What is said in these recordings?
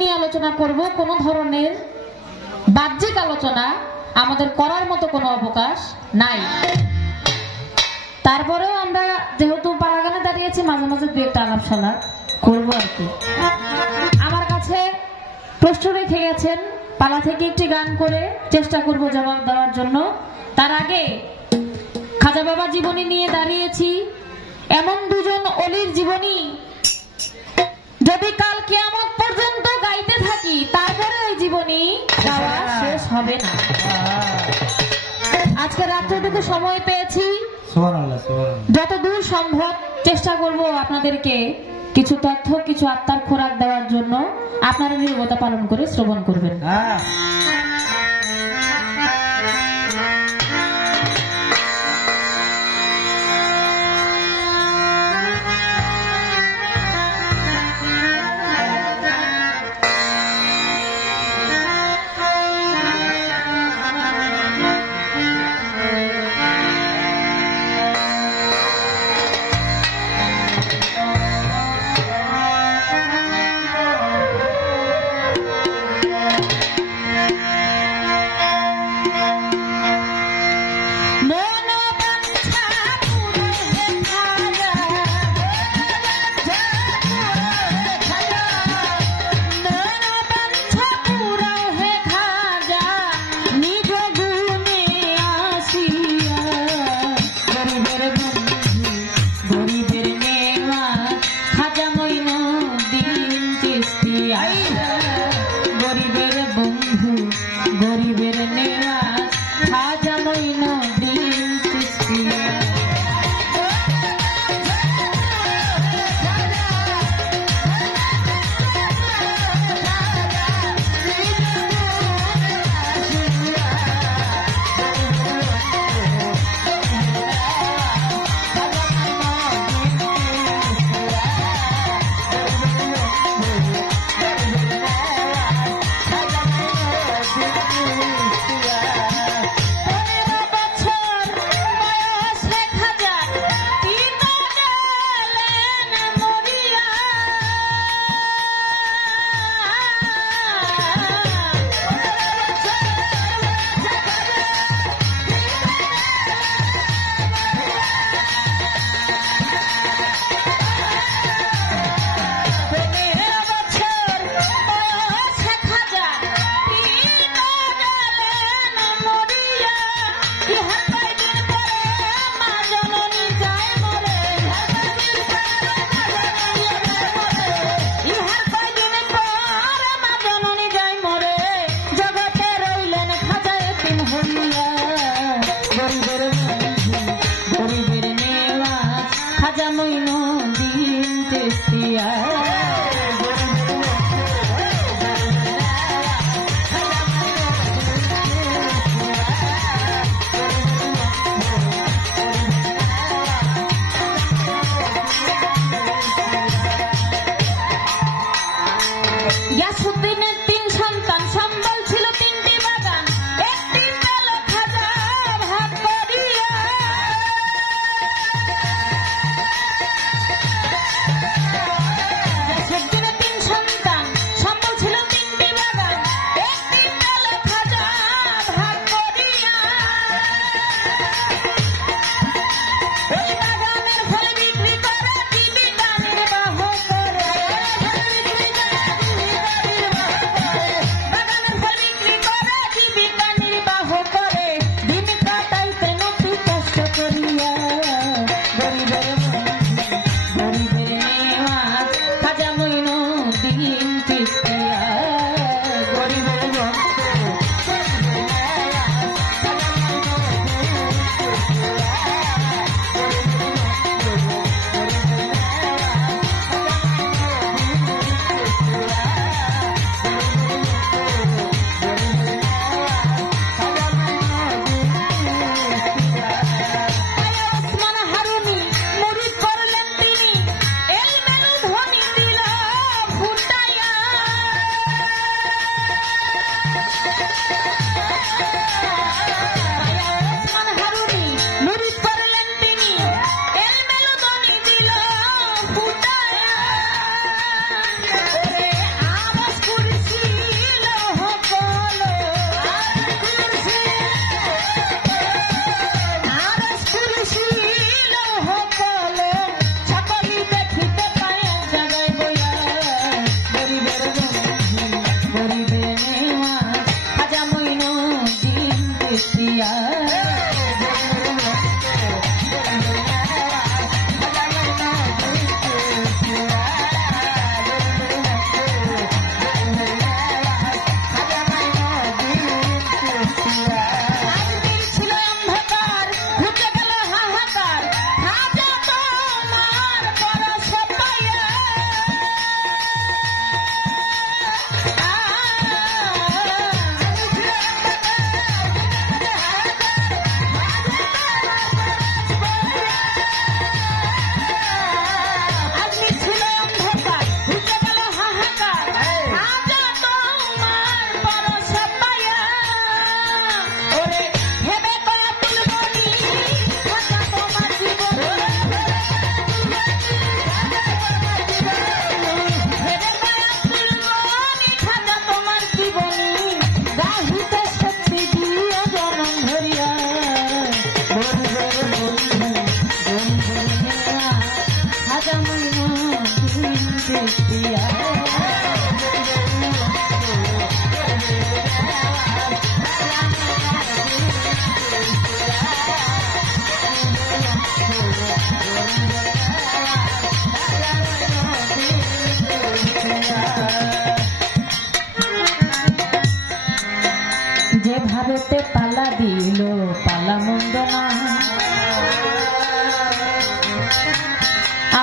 নিয়ে আলোচনা করব। কোনো ধরনের বাহ্যিক আলোচনা আমাদের করার মতো কোনো অবকাশ নাই। তারপরেও আমরা যেহেতু পালাগানে দাঁড়িয়েছি, মাঝে মাঝে দু একটা আলাপ সালাপ করবো আর কি। আমার কাছে প্রশ্ন রেখে গেছেন, পালা থেকে একটি গান করে চেষ্টা করব জবাব দেওয়ার জন্য। তার আগে খাজা বাবা জীবনী নিয়ে দাঁড়িয়েছি। এমন দুজন অলির জীবনী যদি কাল কিয়ামত পর্যন্ত গাইতে থাকি, তারপরে ওই জীবনী গাওয়া শেষ হবে না। আজকে রাত্রেটুকু সময় পেয়েছি, যতদূর সম্ভব চেষ্টা করব আপনাদেরকে কিছু তথ্য, কিছু আত্মার খোরাক দেওয়ার জন্য। আপনারা নীরবতা পালন করে শ্রবণ করবেন।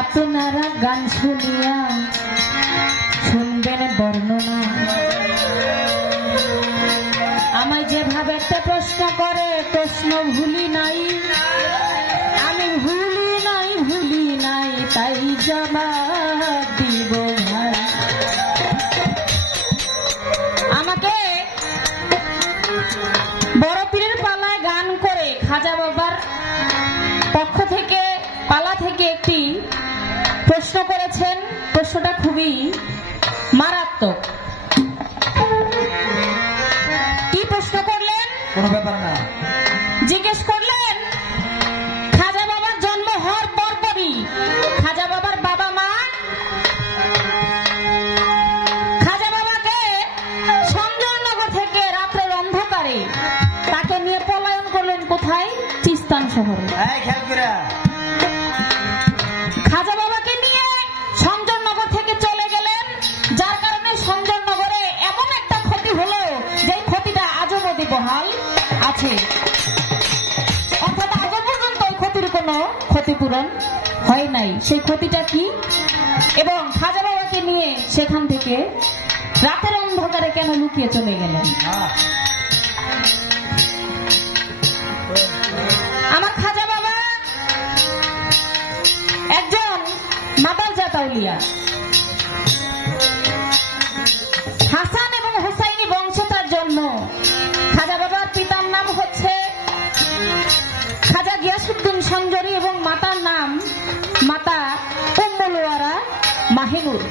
আপনারা গান শুনিয়া শুনবেন বর্ণনা। আমায় যেভাবে একটা প্রশ্ন করে প্রশ্ন ভুলি নাই, আমি ভুলি নাই তাই জবাব দিব ভাই। আমাকে বড় পীরের পালায় গান করে খাজা বাবার পক্ষ থেকে পালা থেকে একটি প্রশ্ন করেছেন। প্রশ্নটা খুবই মারাত্মক। কি প্রশ্ন করলেন? কোনো ব্যাপার না। জিজ্ঞেস করলেন খাজা বাবার জন্ম হওয়ার পরপরই খাজা বাবার বাবা মা খাজা বাবাকে সঞ্জয়নগর থেকে রাত্রের অন্ধকারে তাকে নিয়ে পলায়ন করলেন কোথায়? চিস্তান শহরে। খাজা বাবাকে নিয়ে সঞ্জয়নগর থেকে চলে গেলেন, যার কারণে সঞ্জয়নগরে এমন একটা ক্ষতি হলো যে ক্ষতিটা আজও অবধি বহাল আছে। অর্থাৎ আজও পর্যন্ত ওই ক্ষতির কোনো ক্ষতিপূরণ হয় নাই। সেই ক্ষতিটা কি? এবং খাজা বাবাকে নিয়ে সেখান থেকে রাতের অন্ধকারে কেন লুকিয়ে চলে গেলেন? আমার খাজা বাবা একজন মাতাল জাতাউলিয়া, হাসান এবং হুসাইনি বংশ তার জন্ম। খাজা বাবার পিতার নাম হচ্ছে খাজা গিয়াসউদ্দিন সঞ্জরি এবং মাতার নাম মাতা উম্মুল ওয়ারা মাহিনুর।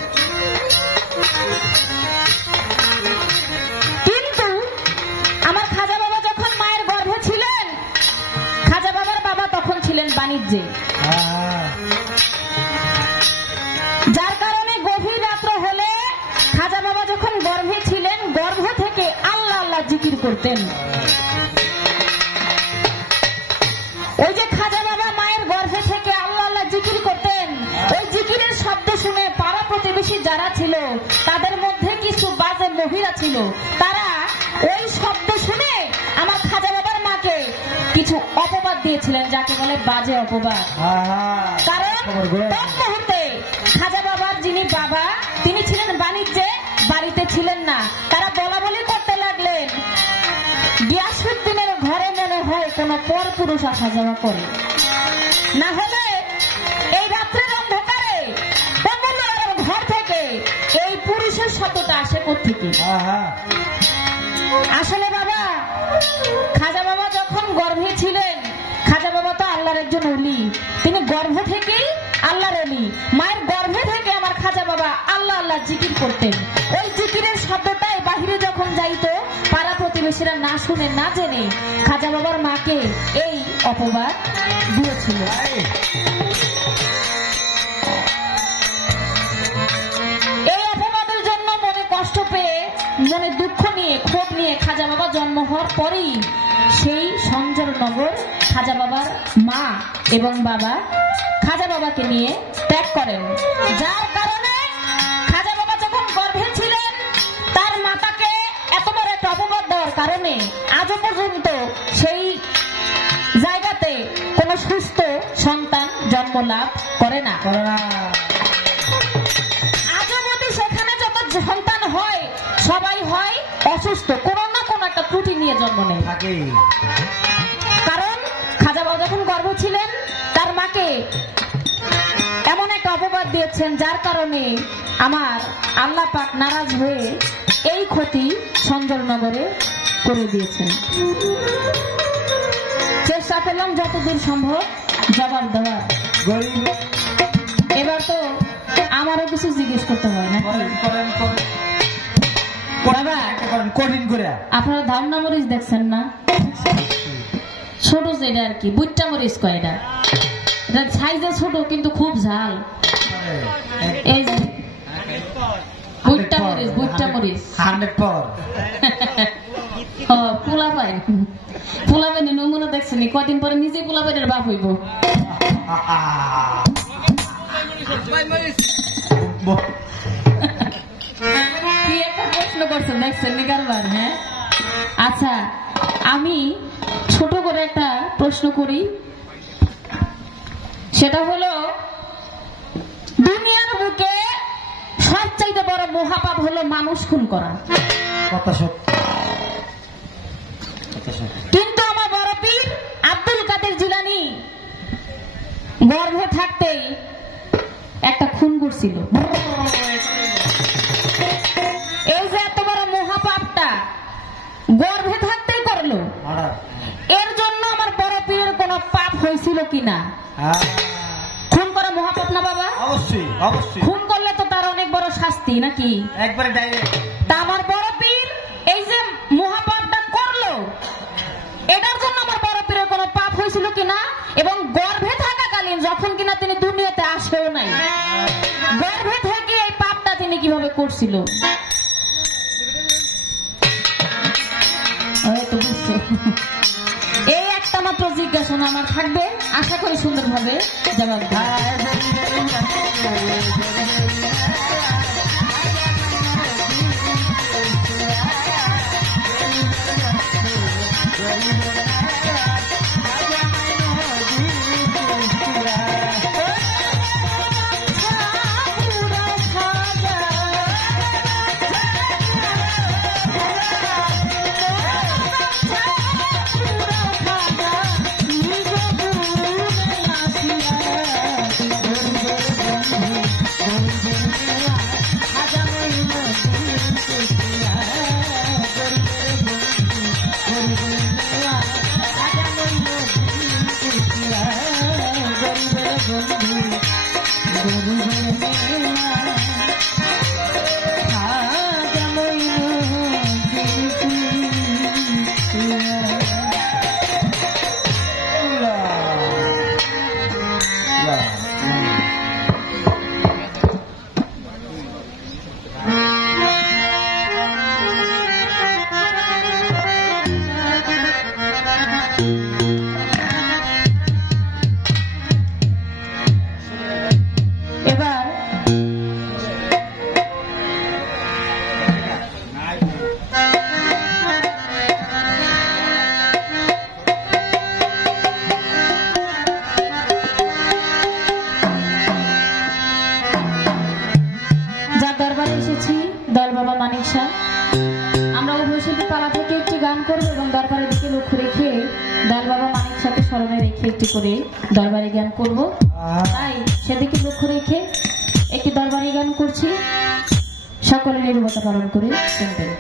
কিন্তু আমার খাজা বাবা যখন মায়ের গর্ভে ছিলেন, খাজা বাবার বাবা তখন ছিলেন বাণিজ্যে, যার কারণে গভীর রাত্র হলে খাজা বাবা যখন গর্ভে ছিলেন গর্ভ থেকে আল্লাহ আল্লাহ জিকির করতেন। ওই যে খাজা বাবা মায়ের গর্ভে থেকে আল্লাহ আল্লাহ জিকির করতেন, ওই জিকিরের শব্দ শুনে পাড়া প্রতিবেশী যারা ছিল তাদের মধ্যে কিছু বাজে মহিলা ছিল, তারা ওই শব্দ শুনে আমার খাজা বাবার মাকে কিছু অপবাদ দিয়েছিলেন, যাকে বলে বাজে অপবাদ। কারণ তখন মুহূর্তে খাজা বাবার যিনি বাবা তিনি ছিলেন বাণিজ্যে, বাড়িতে ছিলেন না। তারা বলা বলি করতে লাগলেন গিয়াসউদ্দিনের ঘরে মনে হয় কোন পর পুরুষ আসা যাওয়া করে, না হলে এই রাত্রের অন্ধকারে ঘর থেকে এই পুরুষের শব্দটা আসে কোত্থেকে? আসলে বাবা খাজা বাবা যখন গর্ভে ছিলেন, খাজা বাবা তো আল্লাহর একজন ওলি, তিনি গর্ভ থেকেই আল্লাহর ওলি। মায়ের গর্ভে থেকে আমার খাজা বাবা আল্লাহ আল্লাহ জিকির করতেন। ওই জিকিরের শব্দটাই বাহিরে যখন যাইতো পাড়া প্রতিবেশীরা না শুনে না জেনে খাজা বাবার মাকে এই অপবাদ দিয়েছিল। এই অপবাদের জন্য মনে কষ্ট পেয়ে, মনে দুঃখ নিয়ে, ক্ষোভ নিয়ে খাজা বাবা জন্ম হওয়ার পরেই সেই সঞ্জয়নগর খাজা বাবার মা এবং বাবা খাজা বাবাকে নিয়ে ত্যাগ করেন। যার কারণে খাজা বাবা যখন গর্ভে ছিলেন তার মাতাকে এত বড় একটা অপবাদ দেওয়ার কারণে আজও পর্যন্ত সেই জায়গাতে কোন সুস্থ সন্তান জন্ম লাভ করে না। আজও যদি সেখানে যত সন্তান হয় সবাই হয় অসুস্থ, কোন না কোন একটা ত্রুটি নিয়ে জন্ম নেয়। কারণ খাজা বাবা যখন গর্ভে ছিলেন তার মাকে এমন একটা অপবাদ দিয়েছেন, যার কারণে আমার আল্লাহ পাক নারাজ হয়ে এই ক্ষতি সঞ্জয়নগরে করে দিয়েছেন। চেষ্টা করলাম যতদূর সম্ভব জবাব দেওয়ার। এবার তো আমারও কিছু জিজ্ঞেস করতে হয় না। আপনারা ধামনা মরিচ দেখছেন না? ছোট যেটা আর কি বুট্টা মরিচ কয়, এটা সাইজে ছোট কিন্তু খুব ঝাল। এই বুট্টা মরিচ, বুট্টা মরিচ পোলাপাইন নমুনা দেখছেন, কদিন পরে নিজে পোলাপাইনের বাপ হইব। কি একটা প্রশ্ন করছেন দেখছেন নি কারবার? হ্যাঁ, আচ্ছা আমি ছোট করে একটা প্রশ্ন করি, সেটা হলো দুনিয়ার বুকে সবচাইতে বড় মহাপাপ হলো মানুষ খুন করা। কথা সত্য। কিন্তু আমার বড় পীর আব্দুল কাদের জিলানী গর্ভে থাকতেই একটা খুন করছিল। এই যে এত বড় মহাপাপটা গর্ভে থাকতেই করলো, এর জন্য আমার বড় পীরের কোন পাপ হয়েছিল কিনা? খুন করা মহাপাপ না বাবা? অবশ্যই অবশ্যই। খুন করলে তো তার অনেক বড় শাস্তি নাকি? একবারে ডাইরেক্ট। তা আমার বড় পীর এই যে মহাপাপটা করলো, এটার জন্য আমার বড় পীরের কোন পাপ হয়েছিল কিনা? এবং গর্ভে থাকাকালীন যখন কিনা তিনি দুনিয়াতে আসেও নাই, গর্ভে থেকে এই পাপটা তিনি কিভাবে করছিল? এই একটা মাত্র জিজ্ঞাসা আমার থাকবে, আশা করি সুন্দরভাবে জবাব করে দরবারে গান করব, তাই সেদিকে লক্ষ্য রেখে একটি দরবারে গান করছি। সকলের নিরবতা পালন করে শুনবেন।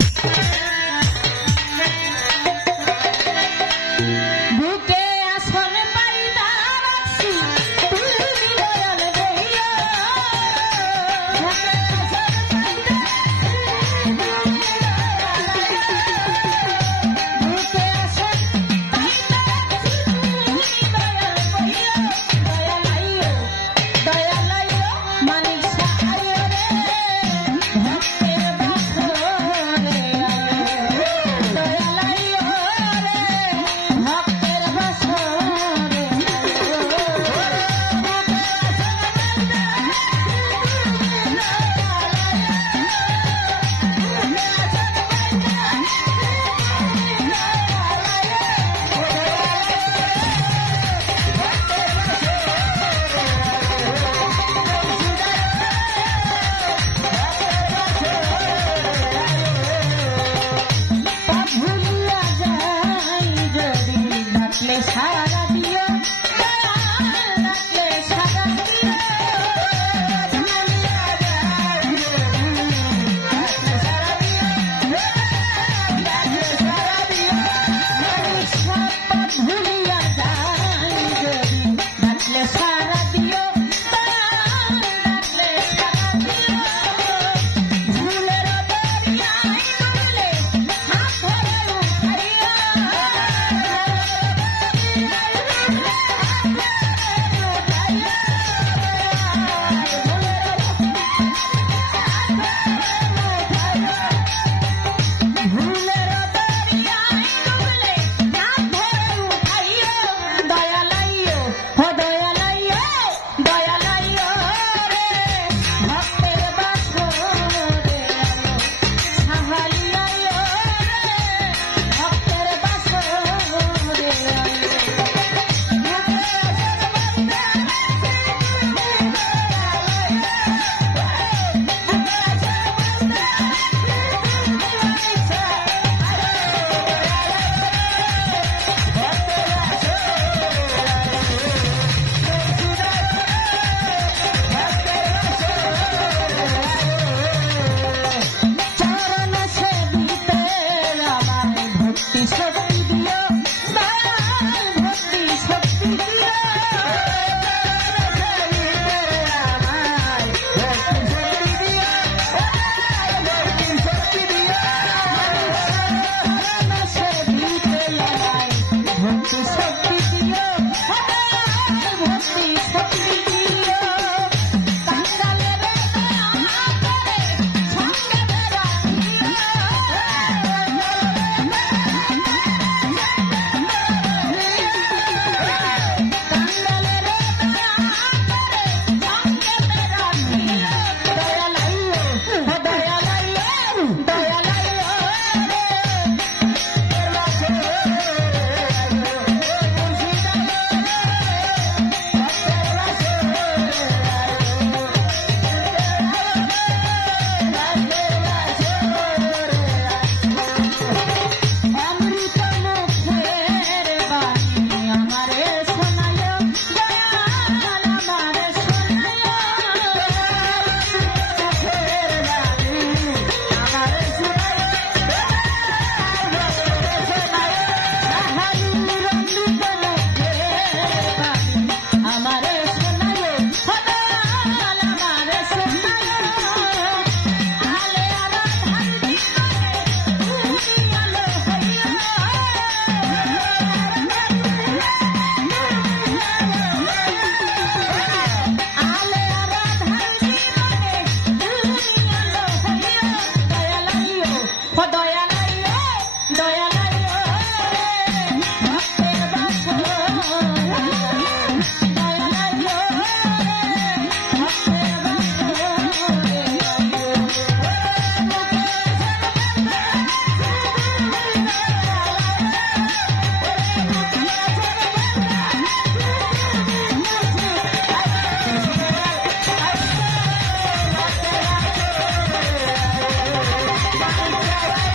Bye.